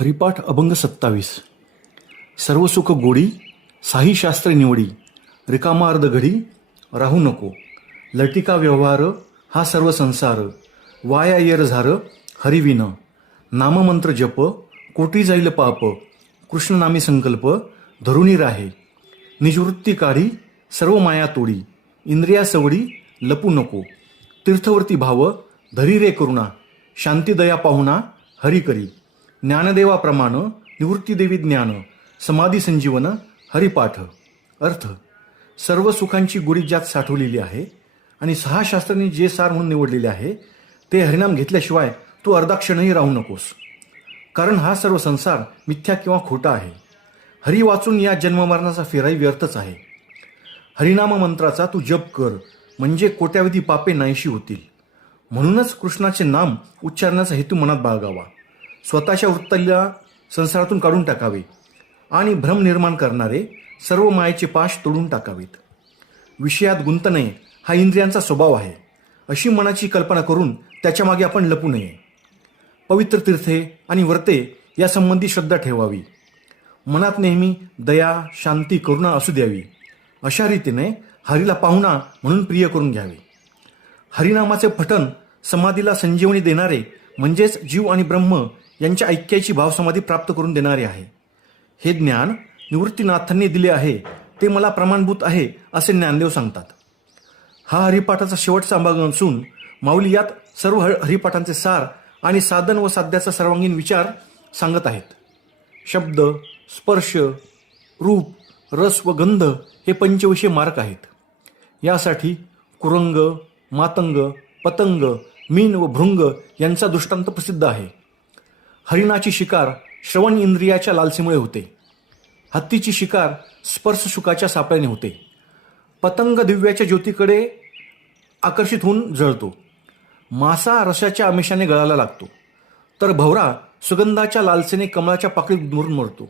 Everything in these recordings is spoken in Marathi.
हरिपाठ अभंग 27. सर्व सुख गोडी साही शास्त्र निवडी रिकामा अर्ध घडी राहू नको लटिका व्यवहार हा सर्व संसार वाया येर झार हरिविन नाममंत्र जप कोटी जाईल पाप कृष्णनामी संकल्प धरुणी राहे निजवृत्ती काढी सर्व माया तोडी इंद्रिया सवडी लपू नको तीर्थवर्ती भाव धरी रे करुणा शांती दया पाहुणा हरी करी ज्ञानदेवाप्रमाण निवृत्तीदेवी ज्ञान समाधी संजीवन हरिपाठ. अर्थ: सर्व सुखांची गुढी ज्यात साठवलेली आहे आणि 6 शास्त्रांनी जे सार म्हणून निवडलेले आहे ते हरिनाम घेतल्याशिवाय तू अर्धा क्षणही राहू नकोस. कारण हा सर्व संसार मिथ्या किंवा खोटा आहे. हरी वाचून या जन्ममरणाचा फेराही व्यर्थच आहे. हरिनाम मंत्राचा तू जप कर म्हणजे कोट्यावधी पापे नाहीशी होतील. म्हणूनच कृष्णाचे नाम उच्चारण्याचा हेतू मनात बाळगावा. स्वतःच्या वृत्तीला संसारातून काढून टाकावे आणि भ्रम निर्माण करणारे सर्व मायेचे पाश तोडून टाकावेत. विषयात गुंत नये हा इंद्रियांचा स्वभाव आहे अशी मनाची कल्पना करून त्याच्या मागे आपण लपू नये. पवित्र तीर्थे आणि व्रते यासंबंधी श्रद्धा ठेवावी. मनात नेहमी दया शांती करुणा असू द्यावी. अशा रीतीने हरीला पाहुणा म्हणून प्रिय करून घ्यावे. हरिनामाचे पठण समाधीला संजीवनी देणारे म्हणजेच जीव आणि ब्रह्म यांच्या ऐक्याची भावसमाधी प्राप्त करून देणारे आहे. हे ज्ञान निवृत्तीनाथांनी दिले आहे ते मला प्रमाणभूत आहे असे ज्ञानदेव सांगतात. हा हरिपाठाचा शेवटचा भाग असून माऊली यात सर्व हरिपाठांचे सार आणि साधन व साध्याचा सर्वांगीण विचार सांगत आहेत. शब्द स्पर्श रूप रस व गंध हे पंचविषय मार्ग आहेत. यासाठी कुरंग मातंग पतंग मीन व भृंग यांचा दृष्टांत प्रसिद्ध आहे. हरिणाची शिकार श्रवण इंद्रियाच्या लालसेमुळे होते. हत्तीची शिकार स्पर्श सुखाच्या सापळ्याने होते. पतंग दिव्याच्या ज्योतीकडे आकर्षित होऊन जळतो. मासा रसाच्या आमिषाने गळायला लागतो. तर भवरा सुगंधाच्या लालसेने कमळाच्या पाकळीत मरून मरतो.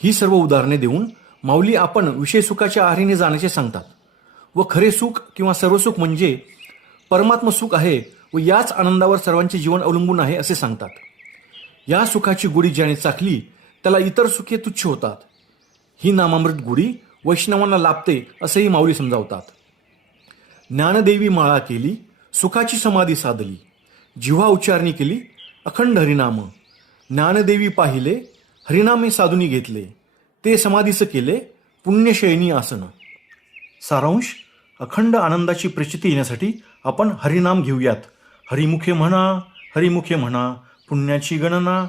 ही सर्व उदाहरणे देऊन माऊली आपण विषय सुखाच्या आहारीने जाण्याचे सांगतात व खरे सुख किंवा सर्वसुख म्हणजे परमात्म सुख आहे व याच आनंदावर सर्वांचे जीवन अवलंबून आहे असे सांगतात. या सुखाची गुढी ज्याने चाखली त्याला इतर सुखे तुच्छ होतात. ही नामामृत गुढी वैष्णवांना लाभते असेही माऊली समजावतात. ज्ञानदेवी माळा केली सुखाची समाधी साधली जिव्हा उच्चारणी केली अखंड हरिनाम ज्ञानदेवी पाहिले हरिनामे साधुनी घेतले ते समाधीस केले पुण्यशयनी आसन. सारांश: अखंड आनंदाची प्रचिती येण्यासाठी आपण हरिनाम घेऊयात. हरिमुखे म्हणा हरिमुखे म्हणा पुण्याची गणना